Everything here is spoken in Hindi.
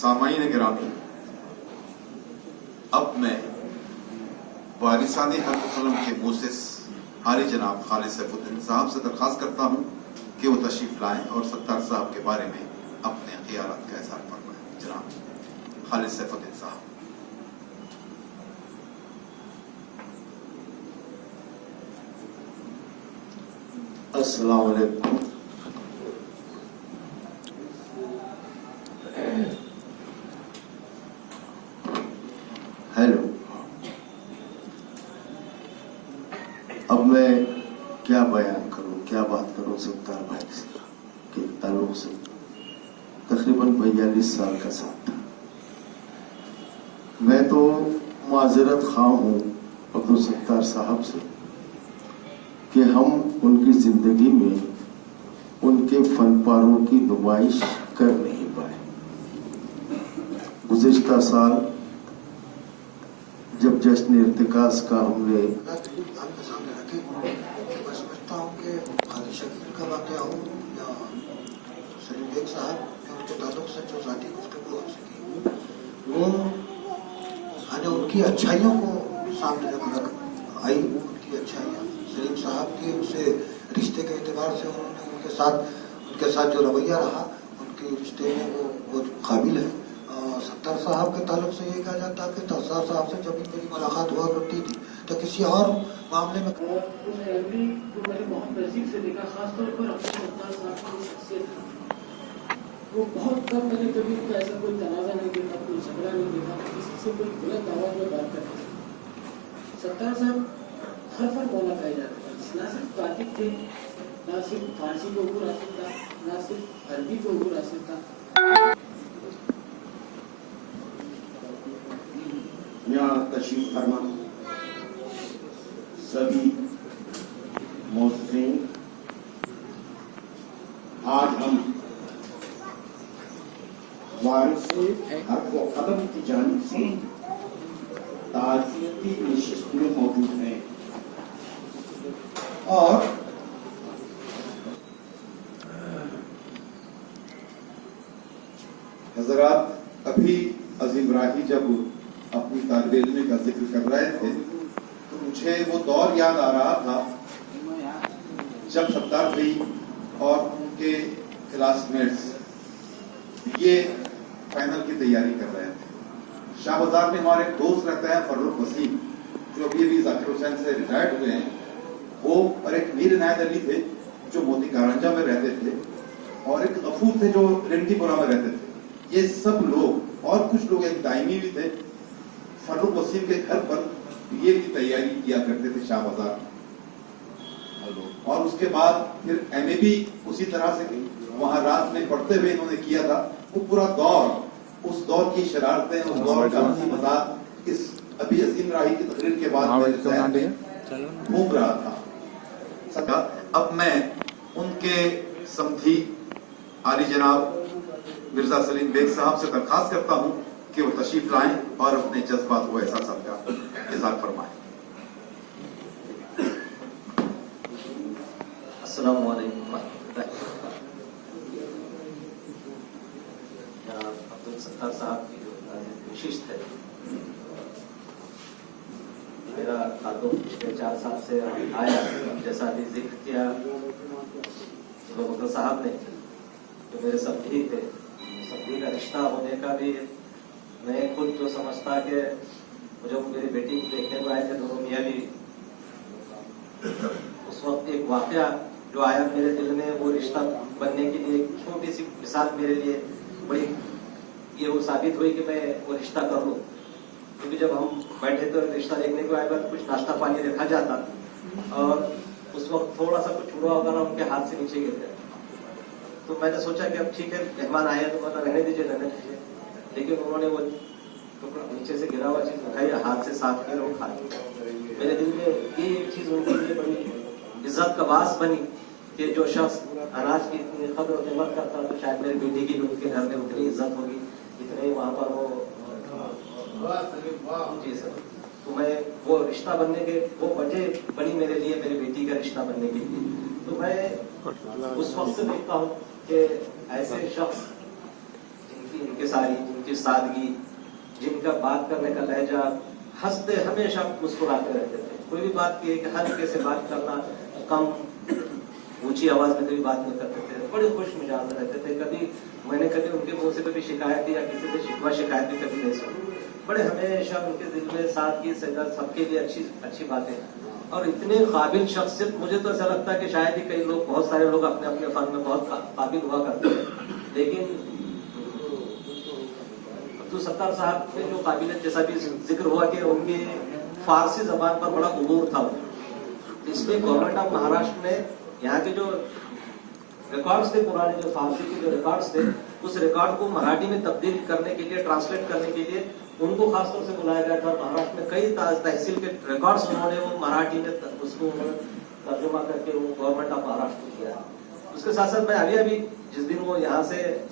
सामाईन गिरामी, अब मैं वारिसाने हक कलम के मोसिस हारी जनाब खालिद सैफुद्दीन साहब से दरख्वास्त करता हूँ कि वो तशरीफ लाएं और सत्तार साहब के बारे में अपने ख्यालात का इज़हार फरमाएं। जनाब खालिद सैफुद्दीन साहब। अस्सलाम वालेकुम। हेलो। अब मैं क्या बयान करूं, क्या बात करूं सत्तार भाई के ताल्लुक से। तकरीबन 42 साल का साथ था। मैं तो माजरत खा हूं अब्दुल सत्तार साहब से कि हम उनकी जिंदगी में उनके फनपारों की नुमाइश कर नहीं पाए। गुज़िश्ता साल जब जश्न इर्तिकाज़ का हमने समझता हूँ कि हाजी शकील का वाक़या हो या सलीम बेग साहब उनके ताल्लुक से जो ज़ाती गुफ्तगू आपसे की वो मैंने उनकी अच्छाइयों को सामने रख आई। उनकी अच्छाइयाँ सलीम साहब की उनसे रिश्ते के एतबार से उन्होंने उनके साथ जो रवैया रहा उनके रिश्ते में वो बहुत काबिल है। सत्तार साहब के ताल्लुक से ये कहा जाता है कि सत्तार साहब से जब भी मेरी मुलाकात हुआ करती थी तो किसी और मामले में उस फैमिली को मैंने बहुत नज़दीक से देखा, खासतौर पर अपने सत्तार साहब की शख्सियत वो बहुत कम मैंने कभी उनका ऐसा कोई तनाज़ा नहीं देखा, कोई झगड़ा नहीं देखा, किसी से कोई गलत आवाज़ में बात करते थे। सत्तार साहब हर बोला कहे जाते थे, ना सिर्फ कातिब थे, ना सिर्फ फारसी को उर्दू हासिल था, ना सिर्फ अरबी को उर्दू हासिल था। यहाँ तशरीफ फरमा सभी मोहसिन, आज हम वारिसे हक व कलम की जानिब से ताज़ियती नशिस्त में मौजूद हैं और हजरात, अभी अजीम राही जब अपनी तालिब इल्म का जिक्र कर रहे थे तो मुझे वो दौर याद आ रहा था जब सत्तार भाई और उनके क्लासमेट्स ये फाइनल की तैयारी कर रहे थे। शाह बाजार में हमारे एक दोस्त रहते हैं फर्रुख वसीम, जो अभी जाकिर हुसैन से रिटायर्ड हुए हैं। वो और एक मीर इनायत अली थे जो मोती कारंजा में रहते थे, और एक गफूर थे जो रिंकीपुरा में रहते थे। ये सब लोग और कुछ लोग एक दायमी भी थे, फर्रुख वसीम के घर पर बीए की तैयारी किया करते थे शाह बाजार। और उसके बाद फिर एमए भी उसी तरह से वहां रात में पढ़ते हुए इन्होंने किया था। वो पूरा दौर, उस दौर की शरारतें, उस दौर का हंसी मजाक इस अभी अजीम राही की तकरीर के बाद घूम रहा था। अब मैं उनके समधी आली जनाब मिर्जा सलीम बेग साहब से दरखास्त करता हूँ कि वो तशरीफ लाएं और अपने जज्बात व एहसासात का इज़हार फरमाएं। अस्सलामु अलैकुम। अब्दुल सत्तार साहब की जो विशिष्ट है, मेरा ताल्लुक पिछले 4 साल से आया। जैसा अभी जिक्र किया मुगल साहब ने, जो मेरे समधी थे, समधी का रिश्ता होने का भी मैं खुद जो समझता कि जब मेरी बेटी को देखने को आए थे दोनों मियाँ भी, उस वक्त एक वाकया जो आया मेरे दिल में, वो रिश्ता बनने के लिए एक छोटी सी मिसाल मेरे लिए बड़ी ये वो साबित हुई कि मैं वो रिश्ता कर लूँ। क्योंकि जब हम बैठे तो रिश्ता देखने को आए बाद कुछ नाश्ता पानी रखा जाता और उस वक्त थोड़ा सा कुछ हुआ होगा ना, उनके हाथ से नीचे गिर गया। तो मैंने सोचा कि अब ठीक है, मेहमान आए तो मतलब रहने दीजिए। लेकिन उन्होंने वो टुकड़ा नीचे से गिरा हुआ चीज उठाई, हाथ से साफ किया, वो खा लिया। मेरे दिल में ये एक चीज उनके लिए बड़ी इज्जत का बास बनी कि जो शख्स अनाज की इतनी कदर और कीमत करता तो शायद मेरी बेटी की भी उनके घर में उतनी इज्जत होगी, इतने वहाँ पर वो जी सर। तो मैं वो रिश्ता बनने के वो वजह बनी मेरे लिए, मेरी बेटी का रिश्ता बनने के लिए। तो मैं उस वक्त से देखता हूँ कि ऐसे शख्स जिनकी इनके सारी उनकी सादगी, जिनका बात करने का लहजा, हंसते हमेशा मुस्कुराते रहते थे। कोई भी बात की कि हल्के से बात करना, कम ऊंची आवाज में कभी बात नहीं करते थे, बड़े खुश मिजाज रहते थे। कभी उनके मुंह से कभी शिकायत या किसी से शिकवा शिकायत भी कभी नहीं सुनी। बड़े हमेशा उनके दिल में सादगी से सबके लिए अच्छी बातें। और इतने काबिल शख्सियत, मुझे तो ऐसा लगता है कि शायद ही कई लोग, बहुत सारे लोग अपने अपने फन में बहुत काबिल हुआ करते हैं, लेकिन अब्दुल सत्तार साहब में जो काबिलियत, जैसा भी जिक्र हुआ कि उनके फारसी जबान पर बड़ा उबूर था, इसलिए गवर्नमेंट ऑफ महाराष्ट्र ने यहाँ के जो रिकॉर्ड्स थे, पुराने जो फारसी के जो रिकॉर्ड्स थे, उस रिकॉर्ड को मराठी में तब्दील करने के लिए, ट्रांसलेट करने के लिए उनको खासतौर से बुलाया गया था। महाराष्ट्र में कई तहसील के रिकॉर्ड्स उन्होंने वो मराठी में उसको तर्जुमा करके वो गवर्नमेंट ऑफ महाराष्ट्र को किया। उसके साथ साथ मैं अभी जिस दिन वो यहाँ से